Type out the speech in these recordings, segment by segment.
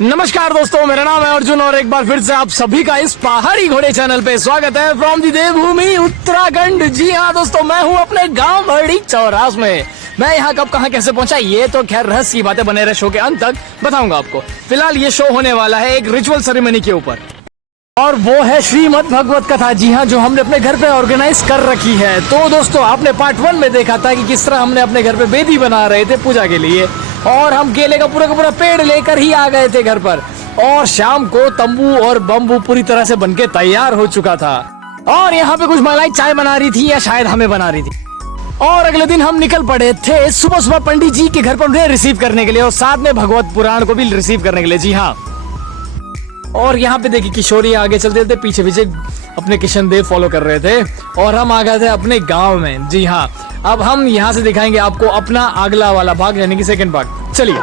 नमस्कार दोस्तों, मेरा नाम है अर्जुन और एक बार फिर से आप सभी का इस पहाड़ी घोड़े चैनल पे स्वागत है फ्रॉम दी देवभूमि उत्तराखंड। जी हाँ दोस्तों, मैं हूँ अपने गांव बड़ी चौरास में। मैं यहाँ कब कहाँ कैसे पहुँचा ये तो खैर रहस्य की बातें, बने रहे शो के अंत तक बताऊंगा आपको। फिलहाल ये शो होने वाला है एक रिचुअल सेरेमनी के ऊपर और वो है श्रीमद् भगवत कथा। जी हाँ, जो हमने अपने घर पे ऑर्गेनाइज कर रखी है। तो दोस्तों, आपने पार्ट 1 में देखा था कि किस तरह हमने अपने घर पे वेदी बना रहे थे पूजा के लिए और हम केले का पूरा पेड़ लेकर ही आ गए थे घर पर। और शाम को तंबू और बम्बू पूरी तरह से बनके तैयार हो चुका था और यहाँ पे कुछ महिलाएं चाय बना रही थी या शायद हमें बना रही थी। और अगले दिन हम निकल पड़े थे सुबह सुबह पंडित जी के घर पर उन्हें रिसीव करने के लिए और साथ में भगवत पुराण को भी रिसीव करने के लिए। जी हाँ, और यहाँ पे देखिए किशोरी आगे चलते थे, पीछे पीछे अपने किशन देव फॉलो कर रहे थे और हम आ गए थे अपने गांव में। जी हाँ, अब हम यहाँ से दिखाएंगे आपको अपना अगला वाला भाग, यानी कि सेकंड पार्ट। चलिए।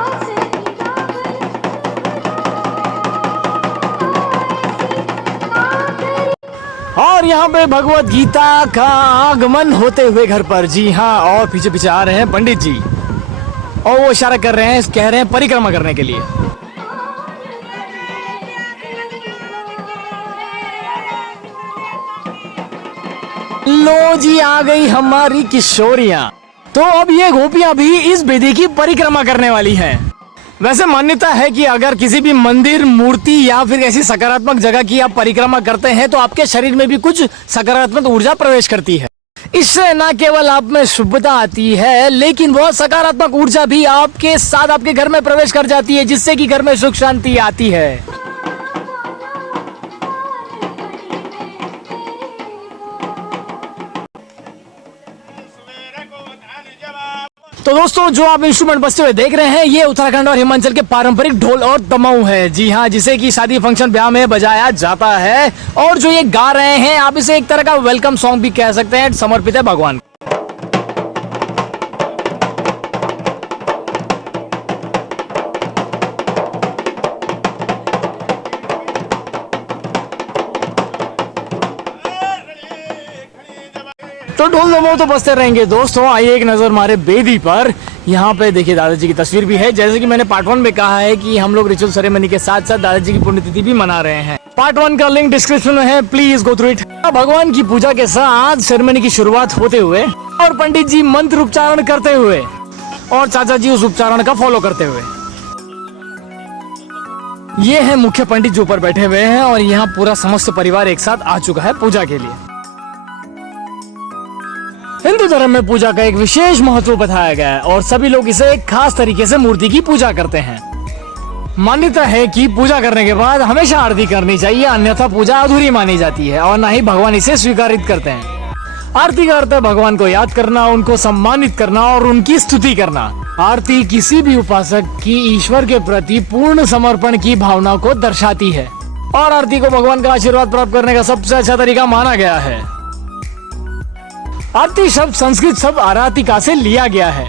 और यहाँ पे भगवत गीता का आगमन होते हुए घर पर। जी हाँ, और पीछे पीछे आ रहे हैं पंडित जी और वो इशारा कर रहे हैं, कह रहे हैं परिक्रमा करने के लिए। लो जी, आ गई हमारी किशोरियां। तो अब ये गोपियां भी इस वेदी की परिक्रमा करने वाली हैं। वैसे मान्यता है कि अगर किसी भी मंदिर, मूर्ति या फिर ऐसी सकारात्मक जगह की आप परिक्रमा करते हैं तो आपके शरीर में भी कुछ सकारात्मक ऊर्जा प्रवेश करती है। इससे न केवल आप में शुभता आती है, लेकिन वह सकारात्मक ऊर्जा भी आपके साथ आपके घर में प्रवेश कर जाती है, जिससे कि घर में सुख शांति आती है। तो दोस्तों, जो आप इंस्ट्रूमेंट बजते हुए देख रहे हैं ये उत्तराखंड और हिमाचल के पारंपरिक ढोल और दमाऊ है। जी हाँ, जिसे कि शादी फंक्शन ब्याह में बजाया जाता है। और जो ये गा रहे हैं, आप इसे एक तरह का वेलकम सॉन्ग भी कह सकते हैं, समर्पित है भगवान। तो ढोल दमाऊ तो बजते रहेंगे दोस्तों। आइए एक नजर मारे वेदी पर। यहाँ पे देखिए दादाजी की तस्वीर भी है। जैसे कि मैंने पार्ट 1 में कहा है कि हम लोग रिचुअल सेरेमनी के साथ साथ दादाजी की पुण्यतिथि भी मना रहे हैं। पार्ट 1 का लिंक डिस्क्रिप्शन में है, प्लीज गो थ्रू इट। भगवान की पूजा के साथ सेरेमनी की शुरुआत होते हुए और पंडित जी मंत्र उच्चारण करते हुए और चाचा जी उस उच्चारण का फॉलो करते हुए। ये है मुख्य पंडित जो ऊपर बैठे हुए हैं और यहाँ पूरा समस्त परिवार एक साथ आ चुका है पूजा के लिए। हिंदू धर्म में पूजा का एक विशेष महत्व बताया गया है और सभी लोग इसे एक खास तरीके से मूर्ति की पूजा करते हैं। मान्यता है कि पूजा करने के बाद हमेशा आरती करनी चाहिए, अन्यथा पूजा अधूरी मानी जाती है और न ही भगवान इसे स्वीकारित करते हैं। आरती का अर्थ है भगवान को याद करना, उनको सम्मानित करना और उनकी स्तुति करना। आरती किसी भी उपासक की ईश्वर के प्रति पूर्ण समर्पण की भावना को दर्शाती है और आरती को भगवान का आशीर्वाद प्राप्त करने का सबसे अच्छा तरीका माना गया है। आरती शब्द संस्कृत शब्द आरातिका से लिया गया है।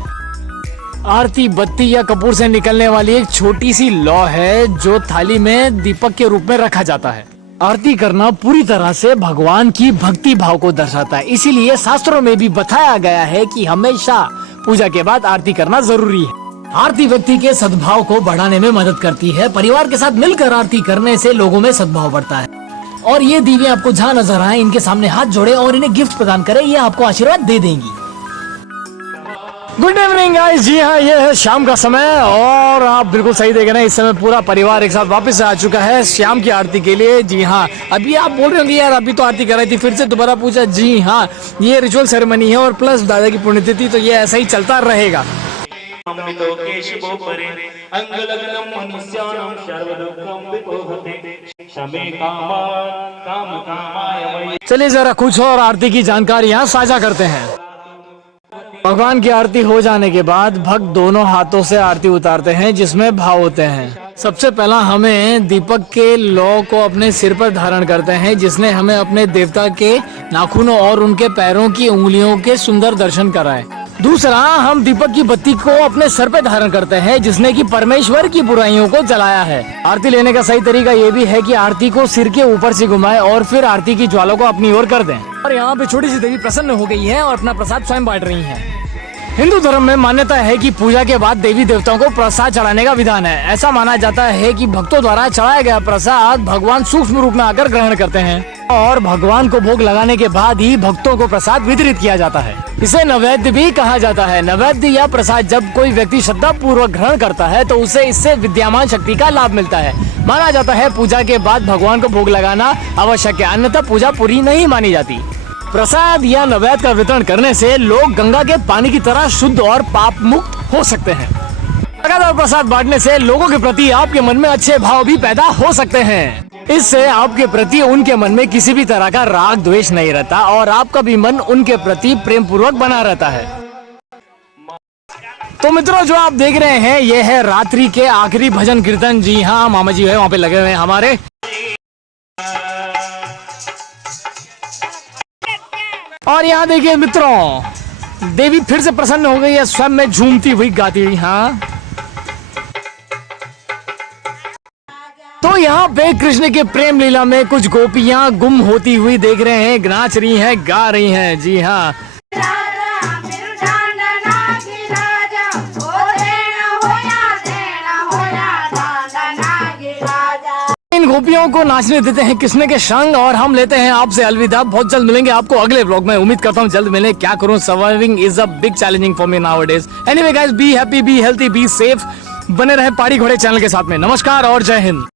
आरती बत्ती या कपूर से निकलने वाली एक छोटी सी लौ है जो थाली में दीपक के रूप में रखा जाता है। आरती करना पूरी तरह से भगवान की भक्ति भाव को दर्शाता है, इसीलिए शास्त्रों में भी बताया गया है कि हमेशा पूजा के बाद आरती करना जरूरी है। आरती व्यक्ति के सद्भाव को बढ़ाने में मदद करती है। परिवार के साथ मिलकर आरती करने से लोगों में सद्भाव बढ़ता है। और ये दीवी आपको जहाँ नजर आए, इनके सामने हाथ जोड़े और इन्हें गिफ्ट प्रदान करें, ये आपको आशीर्वाद दे देंगी। Good evening guys. जी हाँ, ये है शाम का समय और आप बिल्कुल सही देख रहे हैं, इस समय पूरा परिवार एक साथ वापस आ चुका है शाम की आरती के लिए। जी हाँ, अभी आप बोल रहे होंगे यार अभी तो आरती कर रही थी, फिर से दोबारा पूछा। जी हाँ, ये रिचुअल सेरेमनी है और प्लस दादा की पुण्यतिथि, तो ये ऐसा ही चलता रहेगा। चलिए जरा कुछ और आरती की जानकारी यहाँ साझा करते हैं। भगवान की आरती हो जाने के बाद भक्त दोनों हाथों से आरती उतारते हैं, जिसमें भाव होते हैं। सबसे पहला हमें दीपक के लौ को अपने सिर पर धारण करते हैं, जिसने हमें अपने देवता के नाखूनों और उनके पैरों की उंगलियों के सुंदर दर्शन कराए। दूसरा, हम दीपक की बत्ती को अपने सर पे धारण करते हैं, जिसने कि परमेश्वर की बुराइयों को जलाया है। आरती लेने का सही तरीका ये भी है कि आरती को सिर के ऊपर से घुमाएं और फिर आरती की ज्वाला को अपनी ओर कर दें। और यहाँ पे छोटी सी देवी प्रसन्न हो गई है और अपना प्रसाद स्वयं बांट रही हैं। हिंदू धर्म में मान्यता है कि पूजा के बाद देवी देवताओं को प्रसाद चढ़ाने का विधान है। ऐसा माना जाता है कि भक्तों द्वारा चढ़ाया गया प्रसाद भगवान सूक्ष्म रूप में आकर ग्रहण करते हैं और भगवान को भोग लगाने के बाद ही भक्तों को प्रसाद वितरित किया जाता है। इसे नैवेद्य भी कहा जाता है। नैवेद्य या प्रसाद जब कोई व्यक्ति श्रद्धा पूर्वक ग्रहण करता है तो उसे इससे विद्यमान शक्ति का लाभ मिलता है। माना जाता है पूजा के बाद भगवान को भोग लगाना आवश्यक है, अन्यथा पूजा पूरी नहीं मानी जाती। प्रसाद या नैवेद्य का वितरण करने से लोग गंगा के पानी की तरह शुद्ध और पाप मुक्त हो सकते हैं। लगातार प्रसाद बांटने से लोगों के प्रति आपके मन में अच्छे भाव भी पैदा हो सकते हैं। इससे आपके प्रति उनके मन में किसी भी तरह का राग द्वेष नहीं रहता और आपका भी मन उनके प्रति प्रेम पूर्वक बना रहता है। तो मित्रों, जो आप देख रहे हैं ये है रात्रि के आखिरी भजन कीर्तन। जी हाँ, मामा जी है वहाँ पे लगे हुए हैं हमारे। और यहाँ देखिए मित्रों, देवी फिर से प्रसन्न हो गई है, स्वयं में झूमती हुई गाती हुई। हाँ, तो यहाँ पे कृष्ण के प्रेम लीला में कुछ गोपियां गुम होती हुई देख रहे हैं, नाच रही हैं, गा रही हैं। जी हाँ, इन गोपियों को नाचने देते हैं कृष्ण के संग और हम लेते हैं आपसे अलविदा। बहुत जल्द मिलेंगे आपको अगले ब्लॉग में। उम्मीद करता हूँ जल्द मिले। क्या करूँ, surviving is a big challenging for me nowadays. Anyway guys, be happy, be healthy, be safe. बने रहे पहाड़ी घोड़े चैनल के साथ में। नमस्कार और जय हिंद।